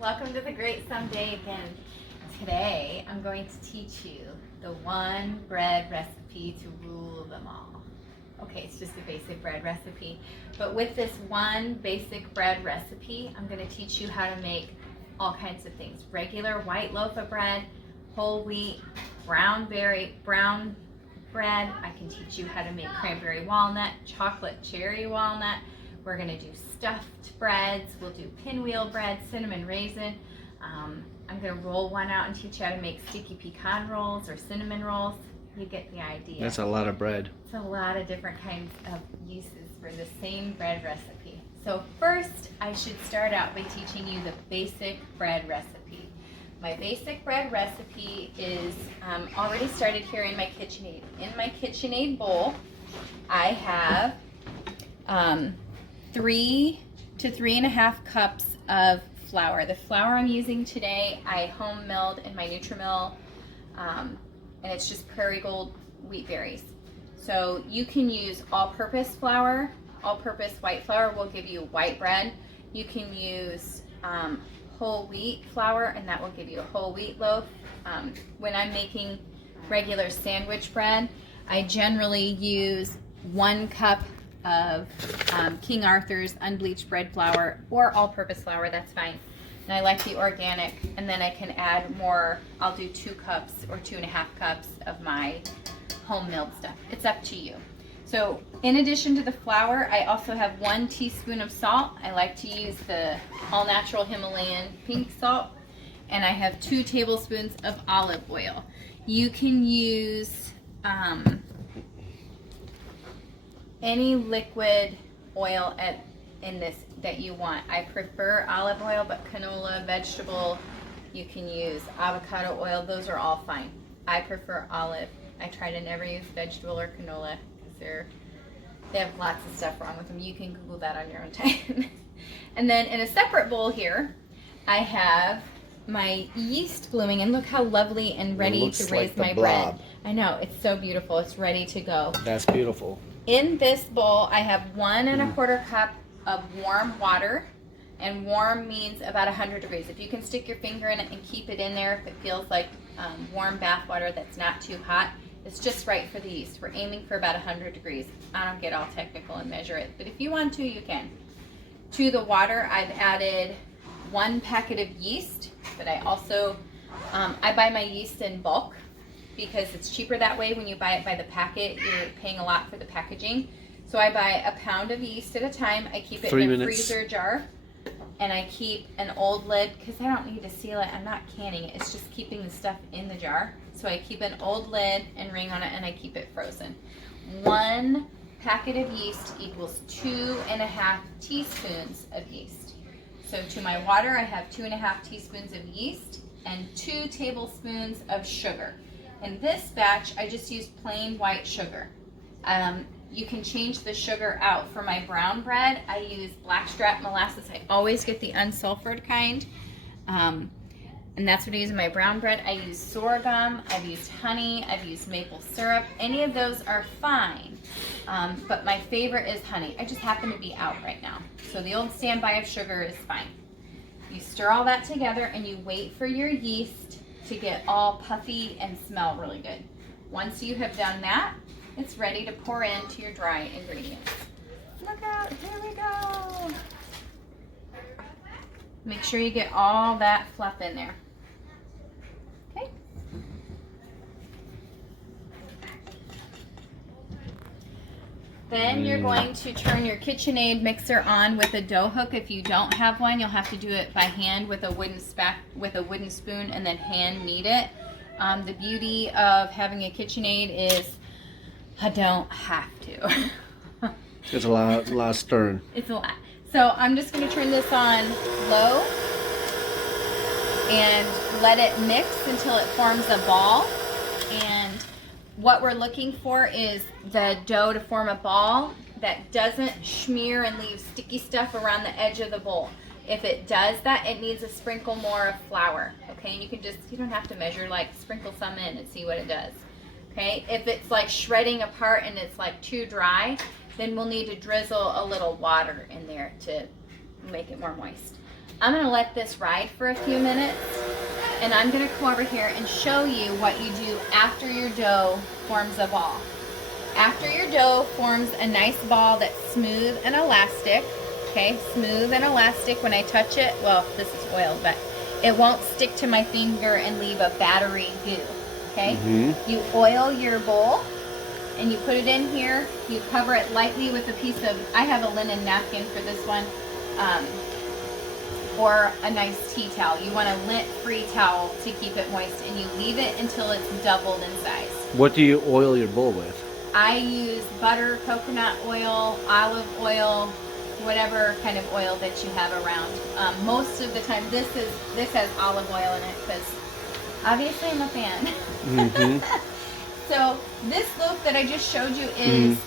Welcome to the Great Someday Again. Today I'm going to teach you the one bread recipe to rule them all. Okay, it's just a basic bread recipe, but with this one basic bread recipe, I'm going to teach you how to make all kinds of things. Regular white loaf of bread, whole wheat, brown bread. I can teach you how to make cranberry walnut, chocolate cherry walnut. We're going to do stuffed breads. We'll do pinwheel bread, cinnamon raisin. I'm going to roll one out and teach you how to make sticky pecan rolls or cinnamon rolls. You get the idea. That's a lot of bread. It's a lot of different kinds of uses for the same bread recipe. So first, I should start out by teaching you the basic bread recipe. My basic bread recipe is already started here in my KitchenAid. In my KitchenAid bowl, I have 3 to 3.5 cups of flour. The flour I'm using today, I home milled in my Nutri-Mill, and it's just Prairie Gold wheat berries. So you can use all-purpose flour. All-purpose white flour will give you white bread. You can use whole wheat flour, and that will give you a whole wheat loaf. When I'm making regular sandwich bread, I generally use 1 cup of King Arthur's unbleached bread flour or all-purpose flour, that's fine. And I like the organic, and then I can add more. I'll do 2 cups or 2.5 cups of my home milled stuff. It's up to you. So in addition to the flour, I also have 1 teaspoon of salt. I like to use the all-natural Himalayan pink salt, and I have 2 tablespoons of olive oil. You can use any liquid oil in this that you want. I prefer olive oil, but canola, vegetable, you can use avocado oil. Those are all fine. I prefer olive. I try to never use vegetable or canola because they have lots of stuff wrong with them. You can Google that on your own time. And then in a separate bowl here, I have my yeast blooming, and look how lovely and ready to raise my bread. I know, it's so beautiful. It's ready to go. That's beautiful. In this bowl, I have 1 1/4 cup of warm water, and warm means about 100 degrees. If you can stick your finger in it and keep it in there, if it feels like warm bath water that's not too hot, it's just right for the yeast. We're aiming for about 100 degrees. I don't get all technical and measure it, but if you want to, you can. To the water, I've added 1 packet of yeast, but I also, I buy my yeast in bulk because it's cheaper that way. When you buy it by the packet, you're paying a lot for the packaging. So I buy a pound of yeast at a time. I keep it in a freezer jar, and I keep an old lid because I don't need to seal it. I'm not canning it. It's just keeping the stuff in the jar. So I keep an old lid and ring on it, and I keep it frozen. 1 packet of yeast equals 2.5 teaspoons of yeast. So to my water, I have 2.5 teaspoons of yeast and 2 tablespoons of sugar. In this batch, I just use plain white sugar. You can change the sugar out. For my brown bread, I use blackstrap molasses. I always get the unsulfured kind, and that's what I use in my brown bread. I use sorghum, I've used honey, I've used maple syrup. Any of those are fine, but my favorite is honey. I just happen to be out right now. So the old standby of sugar is fine. You stir all that together, and you wait for your yeast to get all puffy and smell really good. Once you have done that, it's ready to pour into your dry ingredients. Look out, here we go. Make sure you get all that fluff in there. Okay. Then you're going to turn your KitchenAid mixer on with a dough hook. If you don't have one, you'll have to do it by hand with a wooden spoon and then hand knead it. The beauty of having a KitchenAid is I don't have to. It's a lot of stirring. It's a lot. So I'm just going to turn this on low and let it mix until it forms a ball. And what we're looking for is the dough to form a ball that doesn't smear and leave sticky stuff around the edge of the bowl. If it does that, it needs a sprinkle more of flour. Okay, and you don't have to measure, like sprinkle some in and see what it does. Okay, if it's like shredding apart and it's like too dry, then we'll need to drizzle a little water in there to make it more moist. I'm gonna let this ride for a few minutes, and I'm gonna come over here and show you what you do after your dough forms a ball. After your dough forms a nice ball that's smooth and elastic, okay, smooth and elastic. When I touch it, well, this is oil, but it won't stick to my finger and leave a battery goo, okay? You oil your bowl, and you put it in here. You cover it lightly with a piece of, I have a linen napkin for this one, or a nice tea towel. You want a lint-free towel to keep it moist, and you leave it until it's doubled in size. What do you oil your bowl with? I use butter, coconut oil, olive oil, whatever kind of oil that you have around. Most of the time, this has olive oil in it because obviously I'm a fan. So this loaf that I just showed you is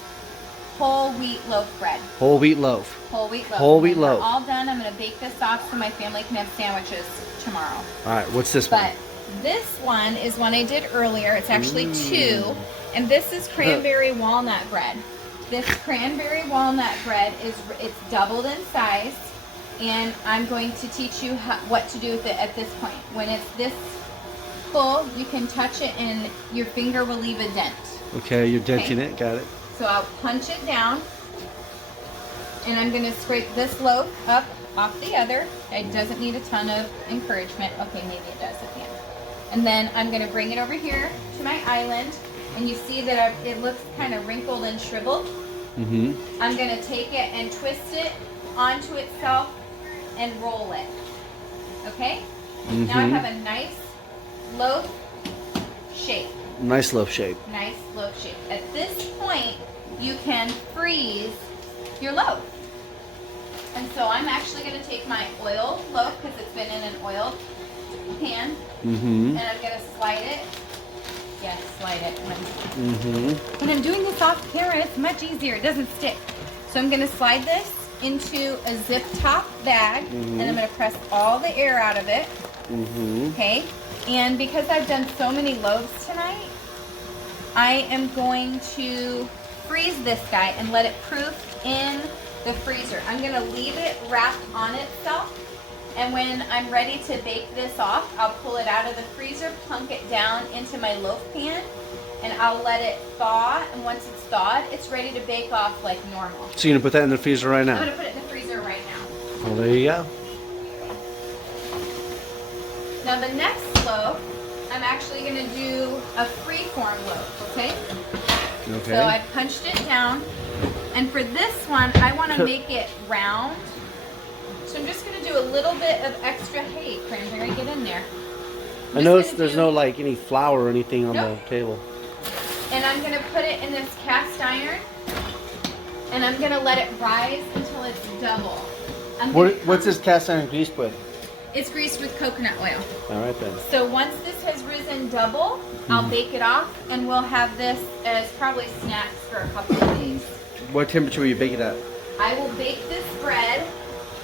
whole wheat loaf bread. Whole wheat loaf. Whole wheat loaf. Whole wheat When we're loaf. all done, I'm going to bake this off so my family can have sandwiches tomorrow. All right, what's this one? But this one is one I did earlier. It's actually two. And this is cranberry walnut bread. This cranberry walnut bread it's doubled in size, and I'm going to teach you what to do with it at this point. When it's this full, you can touch it and your finger will leave a dent. Okay, you're denting it, got it. So I'll punch it down, and I'm going to scrape this loaf up off the other. It doesn't need a ton of encouragement. Okay, maybe it does at the end. And then I'm going to bring it over here to my island, and you see that it looks kind of wrinkled and shriveled. I'm going to take it and twist it onto itself and roll it. Okay? Now I have a nice loaf shape. Nice loaf shape. Nice loaf shape. At this point, you can freeze your loaf. And so I'm actually going to take my oiled loaf, because it's been in an oiled pan, and I'm going to slide it. Yes, slide it. When I'm doing this off camera, it's much easier. It doesn't stick. So I'm going to slide this into a zip top bag, and I'm going to press all the air out of it. Okay? And because I've done so many loaves tonight, I am going to freeze this guy and let it proof in the freezer. I'm going to leave it wrapped on itself. And when I'm ready to bake this off, I'll pull it out of the freezer, plunk it down into my loaf pan, and I'll let it thaw. And once it's thawed, it's ready to bake off like normal. So you're going to put that in the freezer right now? I'm going to put it in the freezer right now. Well, there you go. Now the next loaf, I'm actually going to do a free-form loaf, okay? Okay. So I punched it down. And for this one, I want to make it round. So I'm just going to do a little bit of extra, hey, Cranberry, get in there. I noticed there's no like any flour or anything on the table. And I'm going to put it in this cast iron, and I'm going to let it rise until it's double. What's this cast iron greased with? It's greased with coconut oil. All right then. So once this has risen double, I'll bake it off, and we'll have this as probably snacks for a couple of days. What temperature will you bake it at? I will bake this bread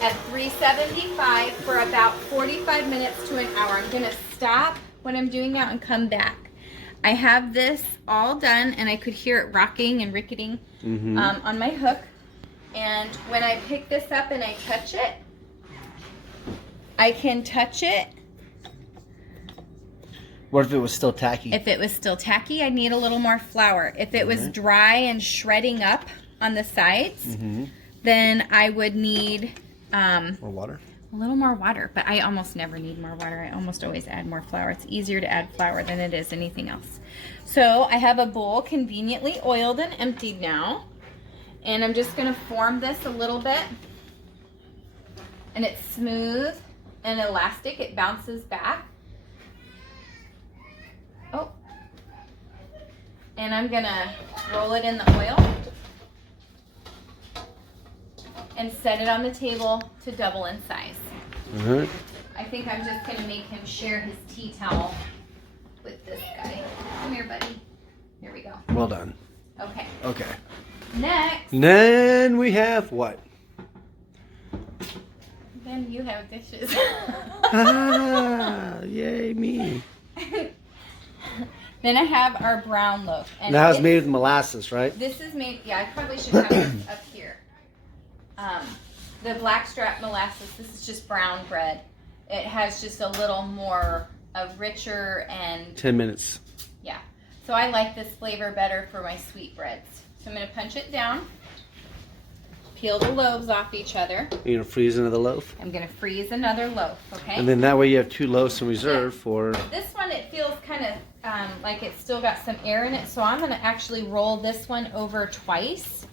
at 375 for about 45 minutes to an hour. I'm going to stop what I'm doing now and come back. I have this all done, and I could hear it rocking and ricketing on my hook. And when I pick this up and I touch it, I can touch it. What if it was still tacky? If it was still tacky, I'd need a little more flour. If it was dry and shredding up on the sides, then I would need more water? A little more water, but I almost never need more water. I almost always add more flour. It's easier to add flour than it is anything else. So I have a bowl conveniently oiled and emptied now, and I'm just going to form this a little bit, and it's smooth and elastic. It bounces back. Oh, and I'm going to roll it in the oil and set it on the table to double in size. I think I'm just going to make him share his tea towel with this guy. Come here, buddy. Here we go. Well done. Okay. Okay. Next. Then we have what? Then you have dishes. Ah, yay me. Then I have our brown loaf. And Now it's made with molasses, right? This is made, yeah, I probably should have this up here. the blackstrap molasses, this is just brown bread. It has just a little more, a richer and... 10 minutes. Yeah. So I like this flavor better for my sweet breads. So I'm going to punch it down. Peel the loaves off each other. You're going to freeze another loaf? I'm going to freeze another loaf, okay? And then that way you have 2 loaves in reserve for... This one, it feels kind of like it's still got some air in it, so I'm going to actually roll this one over twice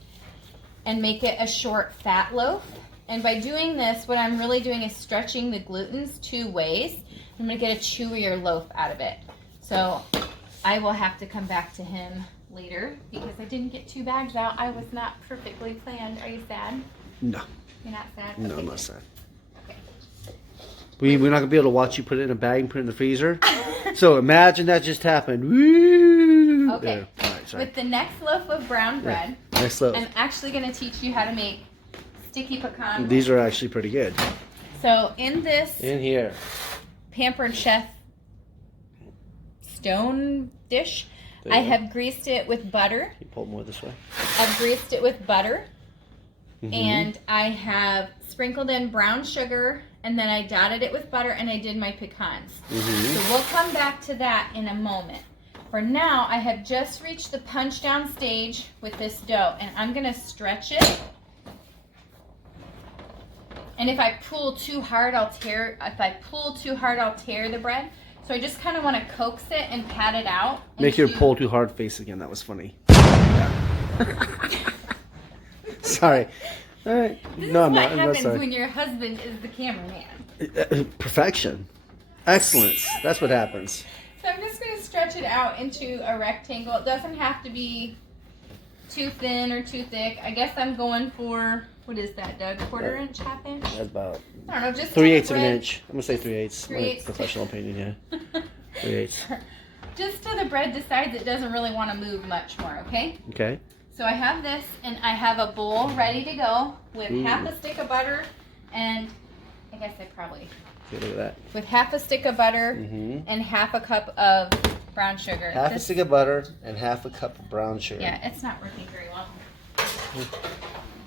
and make it a short fat loaf. And by doing this, what I'm really doing is stretching the glutens 2 ways. I'm going to get a chewier loaf out of it. So I will have to come back to him later because I didn't get 2 bags out. I was not perfectly planned. Are you sad? No. You're not sad? No, Okay. I'm not sad. Okay. We're not going to be able to watch you put it in a bag and put it in the freezer. So imagine that just happened. Woo! Okay. There. All right, sorry. With the next loaf of brown bread, Next loaf. I'm actually going to teach you how to make sticky pecan. These are actually pretty good. So in this In here. Pampered Chef stone dish, There you I go. have greased it with butter. You pull more this way. I've greased it with butter. Mhm. And I have sprinkled in brown sugar, and then I dotted it with butter, and I did my pecans. Mhm. So we'll come back to that in a moment. For now, I have just reached the punch down stage with this dough, and I'm going to stretch it. And if I pull too hard, I'll tear. If I pull too hard, I'll tear the bread. So I just kind of want to coax it and pat it out. Make your into- pull too hard face again. That was funny. Yeah. Sorry. All right. This No, is I'm what not. I'm not happens sorry. when your husband is the cameraman. Perfection. Excellence. That's what happens. So I'm just going to stretch it out into a rectangle. It doesn't have to be too thin or too thick. I guess I'm going for, what is that, Doug? 1/4 inch, 1/2 inch? That's about I don't know, just 3/8 to of the an bread. inch. I'm gonna say 3/8. My 3/8. professional opinion, yeah. 3/8. Just till the bread decides it doesn't really want to move much more, okay? Okay. So I have this, and I have a bowl ready to go with Ooh. half a stick of butter, and I guess I probably, Okay, look at that. with half a stick of butter Mm-hmm. and half a cup of brown sugar. Half a This- stick of butter and half a cup of brown sugar. Yeah, it's not working very well.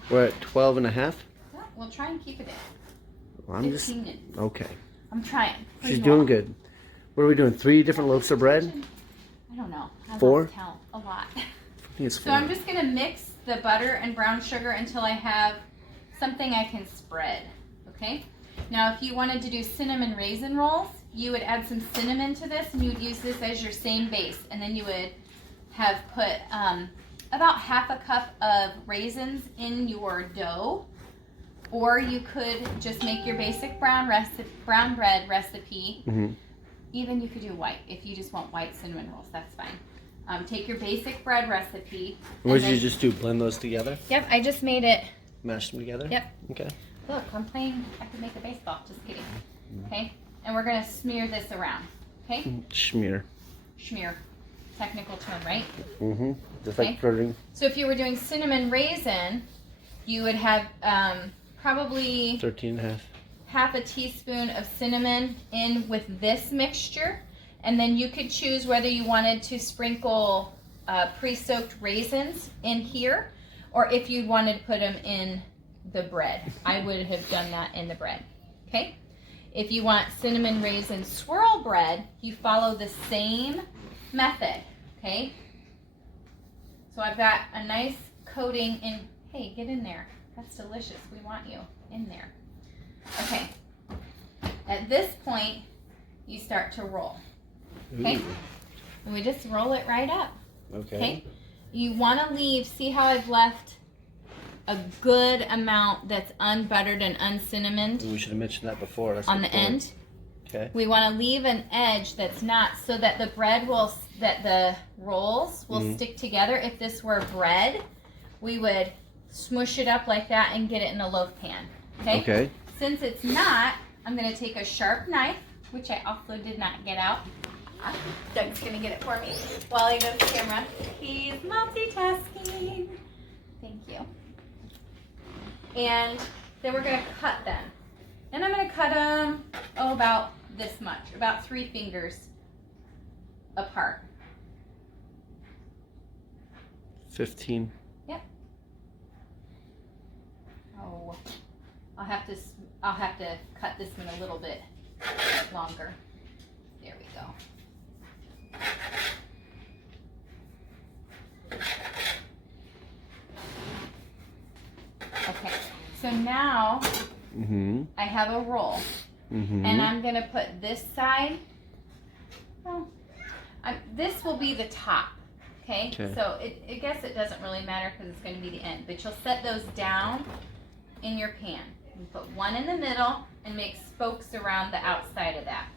We're at 12 and a half. Well, we'll try and keep it in. Well, I'm 15 just minutes. okay. I'm trying. She's Pretty doing well. good. What are we doing? 3 different loaves of bread? I don't know. I 4? lost count. A lot. I think it's 4. So I'm just going to mix the butter and brown sugar until I have something I can spread. Okay? Now, if you wanted to do cinnamon raisin rolls, you would add some cinnamon to this, and you would use this as your same base. And then you would have put about half a cup of raisins in your dough. Or you could just make your basic brown bread recipe. Mm-hmm. Even you could do white if you just want white cinnamon rolls. That's fine. Take your basic bread recipe. What and did you then- just do? Blend those together? Yep, I just made it. Mash them together? Yep. Okay. Look, I'm playing. I could make a baseball. Just kidding. Okay, and we're gonna smear this around. Okay, Schmear. schmear. Technical term, right? Mm-hmm. Just Okay. like flirting. So if you were doing cinnamon raisin, you would have probably 13 and a half. half a teaspoon of cinnamon in with this mixture, and then you could choose whether you wanted to sprinkle pre-soaked raisins in here, or if you wanted to put them in the bread. I would have done that in the bread. Okay? If you want cinnamon raisin swirl bread, you follow the same method. Okay? So I've got a nice coating in. Hey, get in there. That's delicious. We want you in there. Okay. At this point, you start to roll. Okay? Ooh. And we just roll it right up. Okay. Okay? You want to leave, see how I've left a good amount that's unbuttered and uncinamoned We should have mentioned that before. That's on the important. end. Okay. We want to leave an edge that's not, so that the bread will, that the rolls will Mhm. stick together. If this were bread, we would smush it up like that and get it in a loaf pan. Okay? Okay. Since it's not, I'm going to take a sharp knife, which I also did not get out. Doug's going to get it for me while he does the camera. He's multitasking. Thank you. And then we're going to cut them. And I'm going to cut them, about this much, about 3 fingers apart. 15. Oh, I'll have to cut this one a little bit longer. There we go. Okay, so now I have a roll, and I'm gonna put this side. Well, this will be the top. Okay, so I guess it doesn't really matter because it's going to be the end. But you'll set those down in your pan. You put one in the middle and make spokes around the outside of that.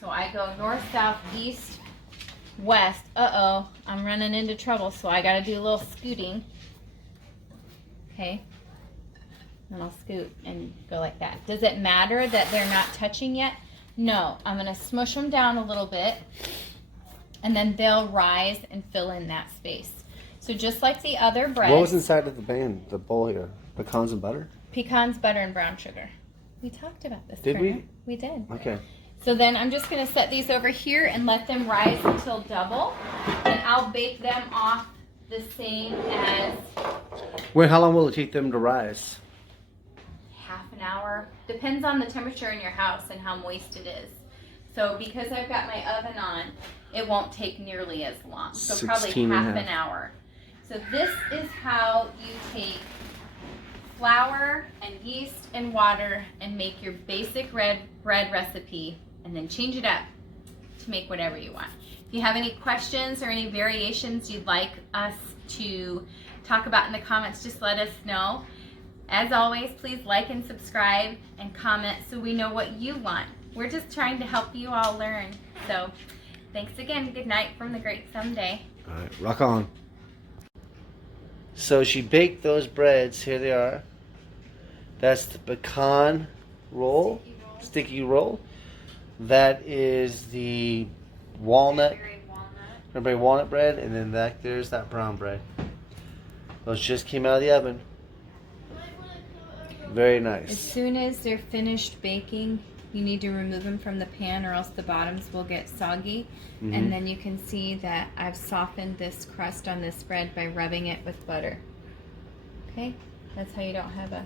So I go north, south, east, west. Uh-oh, I'm running into trouble, so I got to do a little scooting. Okay, and I'll scoot and go like that. Does it matter that they're not touching yet? No, I'm going to smush them down a little bit, and then they'll rise and fill in that space. So just like the other bread. What was inside of the bowl here? Pecans and butter? Pecans, butter, and brown sugar. We talked about this. Did we? We did. Okay. So then I'm just going to set these over here and let them rise until double, and I'll bake them off the same as. Wait, how long will it take them to rise? Half an hour. Depends on the temperature in your house and how moist it is. So because I've got my oven on, it won't take nearly as long. So probably half an hour. So this is how you take flour and yeast and water and make your basic red bread recipe, and then change it up to make whatever you want. If you have any questions or any variations you'd like us to talk about in the comments, just let us know. As always, please like and subscribe and comment so we know what you want. We're just trying to help you all learn. So thanks again. Good night from the great someday. All right, rock on. So she baked those breads. Here they are. That's the pecan roll, sticky roll. That is the walnut, cranberry walnut bread, and then there's that brown bread. Those just came out of the oven. Very nice. As soon as they're finished baking, you need to remove them from the pan, or else the bottoms will get soggy. And then you can see that I've softened this crust on this bread by rubbing it with butter. Okay, that's how you don't have a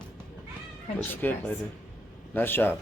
crunchy Looks good, crust. lady. Nice job.